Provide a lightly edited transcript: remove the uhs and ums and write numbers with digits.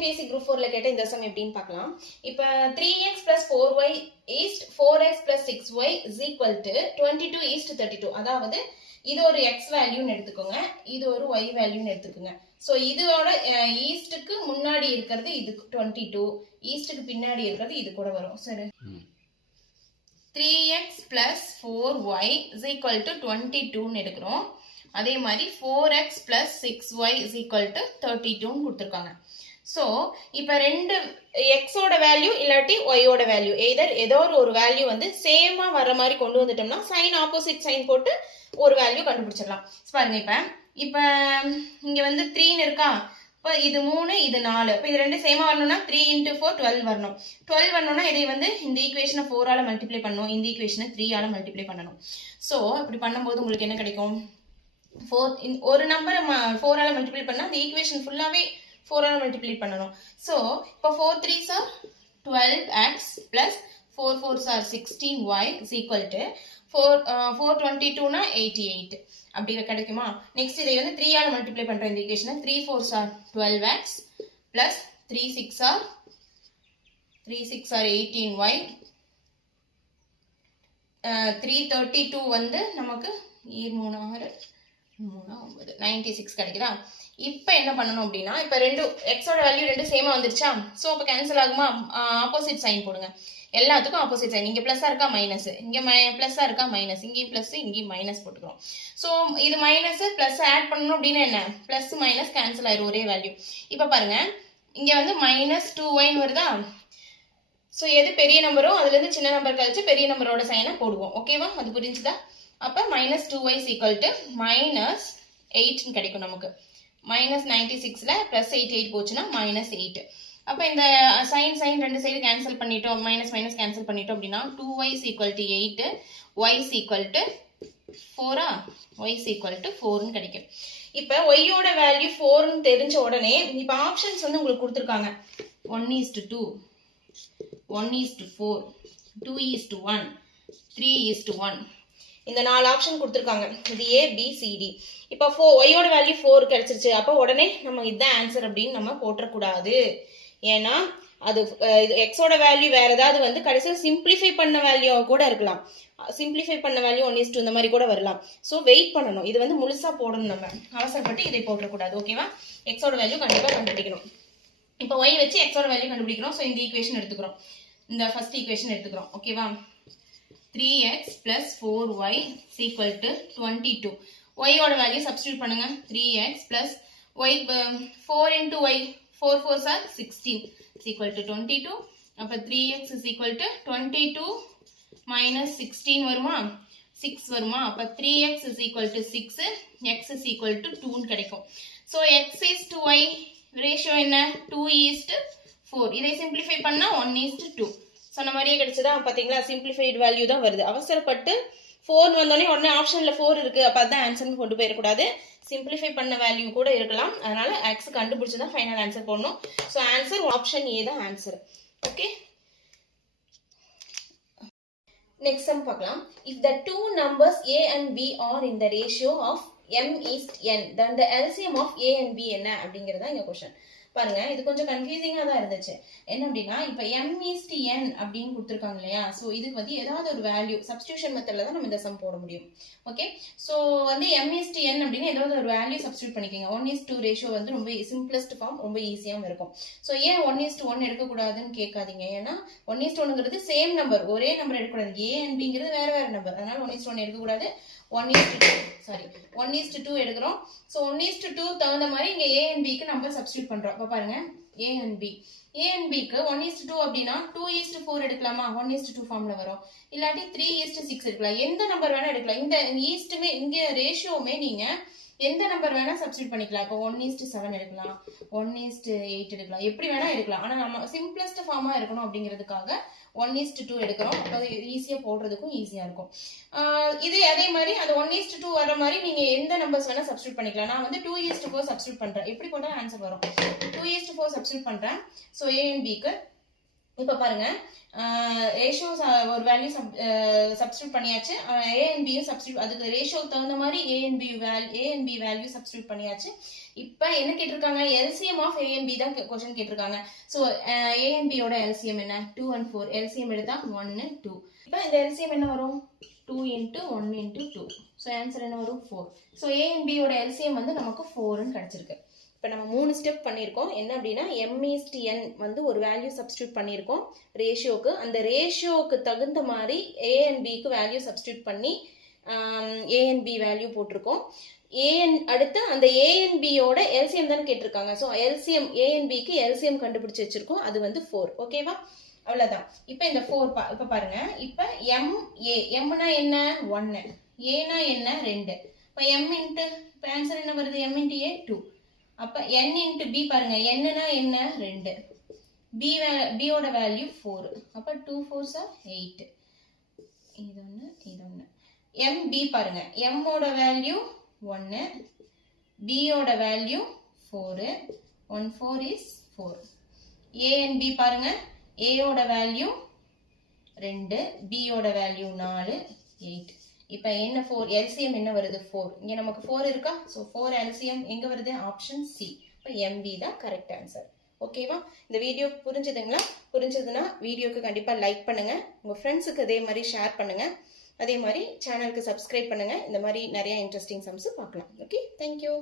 பேசிக் group 4ல கேட்ட இந்த some எப்படின்னு பார்க்கலாம். இப்போ 3x plus 4y is 4x plus 6y is equal to 22 is to 32. அதாவது இது ஒரு x வேல்யூன்னு எடுத்துக்கோங்க, இது ஒரு y வேல்யூன்னு எடுத்துக்கோங்க. ஸோ இதோட ஈஸ்டுக்கு முன்னாடி இருக்கிறது இது 22, ஈஸ்டுக்கு பின்னாடி இருக்கிறது இது கூட வரும். சரி, 3x plus 4y is equal to 22ன்னு எடுக்கிறோம். அதே மாதிரி 4x plus 6y is equal to 32ன்னு கொடுத்துருக்காங்க. ஸோ இப்போ ரெண்டு எக்ஸோட வேல்யூ இல்லாட்டி ஒய்யோட வேல்யூ ஏதோ ஒரு வேல்யூ வந்து சேமா வர மாதிரி கொண்டு வந்துட்டோம்னா சைன் ஆப்போசிட் சைன் போட்டு ஒரு வேல்யூ கண்டுபிடிச்சிடலாம். பாருங்க, இப்போ இங்கே வந்து 3ன்னு இருக்கா, இப்போ இது 3 இது 4, இப்போ இது ரெண்டு சேமா வரணும்னா 3 × 4 12 வரணும். 12 வரணும்னா இதை வந்து இந்த ஈக்குவேஷனை 4ஆல் மல்டிப்ளை பண்ணணும், இந்த ஈக்குவேஷனை 3ஆல் மல்டிப்ளை பண்ணணும். ஸோ இப்படி பண்ணும்போது உங்களுக்கு என்ன கிடைக்கும்? ஒரு நம்பரை 4ஆல் மல்டிப்ளை பண்ணால் அந்த ஈக்குவேஷன் ஃபுல்லாகவே 4ஆல் மல்டிப்ளை பண்ணணும். ஸோ இப்போ 4 3s are 12x plus 4 4s are 16y is equal to 422னா 88 அப்படி கிடைக்குமா? நெக்ஸ்ட் இதை வந்து 3ஆல் மல்டிப்ளை பண்ணுறோம் இந்த ஈக்குவேஷனை. 3 4s are 12x plus 3 6 are 18y, 332 வந்து நமக்கு 3 6 96 கிடைக்குதா? இப்போ என்ன பண்ணணும் அப்படின்னா, இப்போ ரெண்டு எக்ஸோட வேல்யூ ரெண்டு சேமா வந்துருச்சா? ஸோ இப்போ கேன்சல் ஆகுமா? ஆப்போசிட் சைன் போடுங்க. எல்லாத்துக்கும் ஆப்போசிட் சைன். இங்கே ப்ளஸ்ஸாக இருக்கா மைனஸ், இங்கே ப்ளஸ்ஸாக இருக்கா மைனஸ், இங்கேயும் ப்ளஸ் இங்கேயும் மைனஸ் போட்டுக்கிறோம். ஸோ இது மைனஸ் ப்ளஸ் ஆட் பண்ணணும் அப்படின்னா என்ன? ப்ளஸ் மைனஸ் கேன்சல் ஆயிரும் ஒரே வேல்யூ. இப்போ பாருங்க, இங்கே வந்து -2yன்னு வருதா? ஸோ எது பெரிய நம்பரோ அதுலேருந்து சின்ன நம்பர் கழிச்சு பெரிய நம்பரோட சைனை போடுவோம். ஓகேவா? அது புரிஞ்சுதா? அப்போ -2y is equal to -8ன்னு கிடைக்கும் நமக்கு. -96ல +8 போச்சுன்னா -8. அப்போ இந்த சைன் ரெண்டு சைடு கேன்சல் பண்ணிட்டோம், மைனஸ் கேன்சல் பண்ணிட்டோம் அப்படின்னா 2y is equal to 8, y is equal to 4. y is equal to 4ன்னு கிடைக்கும். இப்போ yயோட வேல்யூ 4ன்னு தெரிஞ்ச உடனே இப்போ ஆப்ஷன்ஸ் வந்து உங்களுக்கு கொடுத்துருக்காங்க. 1:2, 1:4, 2:1, 3:1. இந்த 4 ஆப்ஷன் கொடுத்துருக்காங்க. இது A B C D. இப்போ ஒய்யோட வேல்யூ 4 கிடைச்சிருச்சு. அப்போ உடனே நம்ம இதுதான் ஆன்சர் அப்படின்னு நம்ம போட்டக்கூடாது. ஏன்னா அது எக்ஸோட வேல்யூ வேற ஏதாவது வந்து கடைசியில் சிம்பிளிஃபை பண்ண வேல்யூ கூட இருக்கலாம். சிம்பிளிஃபை பண்ண வேல்யூ 1:2 இந்த மாதிரி கூட வரலாம். ஸோ வெயிட் பண்ணணும். இது வந்து முழுசா போடணும், நம்ம அவசரப்பட்டு இதை போட்டக்கூடாது. ஓகேவா? எக்ஸோட வேல்யூ கண்டிப்பாக கண்டுபிடிக்கணும். இப்போ ஒய் வச்சு எக்ஸோட வேல்யூ கண்டுபிடிக்கணும். ஸோ இந்த ஈக்குவேஷன் எடுத்துக்கிறோம், இந்த ஃபர்ஸ்ட் ஈக்குவேஷன் எடுத்துக்கிறோம். ஓகேவா? 3x plus 4y is equal to 22. y ஓட வேல்யூ சப்ஸ்டிட்யூட் பண்ணுங்க. 3x plus y 4 into y, 4 4s are 16 is equal to 22. அப்ப 3x is equal to 22 minus 16 வருமா? 6 வருமா? அப்ப 3x is equal to 6, x is equal to 2 கிடைக்கும். So x is to y ratio என்ன? 2:4. இதை simplify பண்ணா 1:2. சொன்ன மாதிரியே கிடைச்சதா? பார்த்தீங்களா? சிம்பிளிஃபைடு வேல்யூ தான் வருது. அவசரப்பட்டு 4 வந்தோடனே உடனே ஆப்ஷனில் 4 இருக்குது, அப்போ அதான் ஆன்சர்னு கொண்டு போயிடக்கூடாது. சிம்பிளிஃபை பண்ண வேல்யூ கூட இருக்கலாம். அதனால எக்ஸ் கண்டுபிடிச்சி தான் ஃபைனல் ஆன்சர் போடணும். ஸோ ஆன்சர் ஆப்ஷன் ஏ தான் ஆன்சர். ஓகே, நெக்ஸ்ட் சம் பார்க்கலாம். If the two numbers a and b are in the ratio of m:n, then the LCM of a and b என்ன அப்படிங்கிறது தான் இங்கே question. பாருங்க, இது கொஞ்சம் கன்ஃபியூசிங்காக தான் இருந்துச்சு. என்ன அப்படின்னா, இப்போ m:n அப்படின்னு கொடுத்துருக்காங்க இல்லையா? ஸோ இதுக்கு வந்து ஏதாவது ஒரு வேல்யூ சப்ஸ்டியூஷன் மெத்தடில் தான் நம்ம இந்த சம் போட முடியும். ஓகே, ஸோ வந்து m:n அப்படின்னு ஏதாவது ஒரு வேல்யூ சப்ஸ்டியூட் பண்ணிக்கோங்க. 1:2 ரேஷியோ வந்து ரொம்ப சிம்பிளஸ்ட் ஃபார்ம், ரொம்ப ஈஸியாகவும் இருக்கும். ஸோ ஏன் 1:1 எடுக்கக்கூடாதுன்னு கேட்காதீங்க. ஏன்னா 1:1ங்கிறது சேம் நம்பர், ஒரே நம்பர் எடுக்கக்கூடாது. a and bங்கிறது வேற வேற நம்பர், அதனால 1:1 எடுக்கக்கூடாது. 1:2 எடுக்கிறோம். ஸோ 1:2 தகுந்த மாதிரி இங்கே a and bக்கு நம்பர் சப்ஸ்டியூட் பண்ணுறோம். இப்போ பாருங்க, a and bக்கு 1:2 அப்படின்னா 2:4 எடுக்கலாமா? 1:2 ஃபார்ம்ல வரும். இல்லாட்டி 3:6 எடுக்கலாம். எந்த நம்பர் வேணா எடுக்கலாம். இந்த ஈஸ்ட்டுமே இங்கே ரேஷியோவுமே நீங்க எந்த நம்பர் வேணா சப்ஸ்டியூட் பண்ணிக்கலாம். இப்போ 1:7 எடுக்கலாம், 1:8 எடுக்கலாம், எப்படி வேணா எடுக்கலாம். ஆனால் நம்ம சிம்பிளஸ்ட் ஃபார்மா இருக்கணும் அப்படிங்கிறதுக்காக 1:2 எடுக்கிறோம். அப்போ ஈஸியாக போடுறதுக்கும் ஈஸியாக இருக்கும். இது அதே மாதிரி அந்த 1:2 வர மாதிரி நீங்கள் எந்த நம்பர்ஸ் வேணால் சப்ஸ்டியூட் பண்ணிக்கலாம். நான் வந்து 2:4 சப்ஸ்டியூட் பண்ணுறேன். எப்படி போட்டால் ஆன்சர் வரும்? 2:4 சப்ஸ்டியூட் பண்ணுறேன். ஸோ a and bக்கு இப்போ பாருங்க ரேஷியோ ஒரு வேல்யூ சப்ஸ்டியூட் பண்ணியாச்சு, ஏ அண்ட் பியும் சப்ஸ்டியூட், அதுக்கு ரேஷியோ தகுந்த மாதிரி A and B value substitute பண்ணியாச்சு. இப்போ என்ன கேட்டிருக்காங்க, LCM of A and B தான் கொஸ்டின் கேட்டிருக்காங்க. ஸோ ஏ அண்ட் பியோட எல்சிஎம் என்ன, 2 and 4, எல்சிஎம் எடுத்தா 1 2. இப்போ இந்த எல்சிஎம் என்ன வரும், 2 × 1 × 2. ஸோ ஆன்சர் என்ன வரும், 4. ஸோ ஏ அண்ட் பியோட எல்சிஎம் வந்து நமக்கு 4ன்னு கிடைச்சிருக்கு. இப்போ நம்ம 3 ஸ்டெப் பண்ணியிருக்கோம். என்ன அப்படின்னா m/n வந்து ஒரு வேல்யூ சப்ஸ்டியூட் பண்ணியிருக்கோம் ரேஷியோக்கு. அந்த ரேஷியோவுக்கு தகுந்த மாதிரி ஏ அண்ட் பிக்கு வேல்யூ சப்ஸ்டியூட் பண்ணி ஏ அண்ட் பி வேல்யூ போட்டிருக்கோம். அடுத்து அந்த ஏ அண்ட் பியோட எல்சிஎம் தானே கேட்டிருக்காங்க. ஸோ எல்சிஎம் ஏ அண்ட் பிக்கு எல்சிஎம் கண்டுபிடிச்சு வச்சிருக்கோம், அது வந்து 4. ஓகேவா, அவ்வளோதான். இப்போ இந்த 4 இப்போ பாருங்க, இப்போ எம்னா என்ன 1, ஏனா என்ன 2. இப்போ இப்போ ஆன்சர் என்ன வருது, m × a 2. அப்ப n × b பாருங்க, n-னா என்ன 2, b ஓட வேல்யூ 4. அப்ப 2 4s are 8. இது ஒண்ணு. mb பாருங்க, m ஓட வேல்யூ 1, b ஓட value 4, 1 4 is 4. a and b பாருங்க, a ஓட வேல்யூ 2, b ஓட வேல்யூ 4, 8. இப்போ என்ன 4 எல்சிஎம் என்ன வருது 4. இங்க நமக்கு 4 இருக்கா. ஸோ 4 எல்சிஎம் எங்க வருது, ஆப்ஷன் சி. இப்போ எம்பி தான் கரெக்ட் ஆன்சர். ஓகேவா, இந்த வீடியோ புரிஞ்சுதுங்களா? புரிஞ்சதுன்னா வீடியோக்கு கண்டிப்பா லைக் பண்ணுங்க, உங்க ஃப்ரெண்ட்ஸுக்கு அதே மாதிரி ஷேர் பண்ணுங்க, அதே மாதிரி சேனலுக்கு சப்ஸ்கிரைப் பண்ணுங்க. இந்த மாதிரி நிறைய இன்ட்ரெஸ்டிங் சம்ஸ் பார்க்கலாம். Okay, thank you.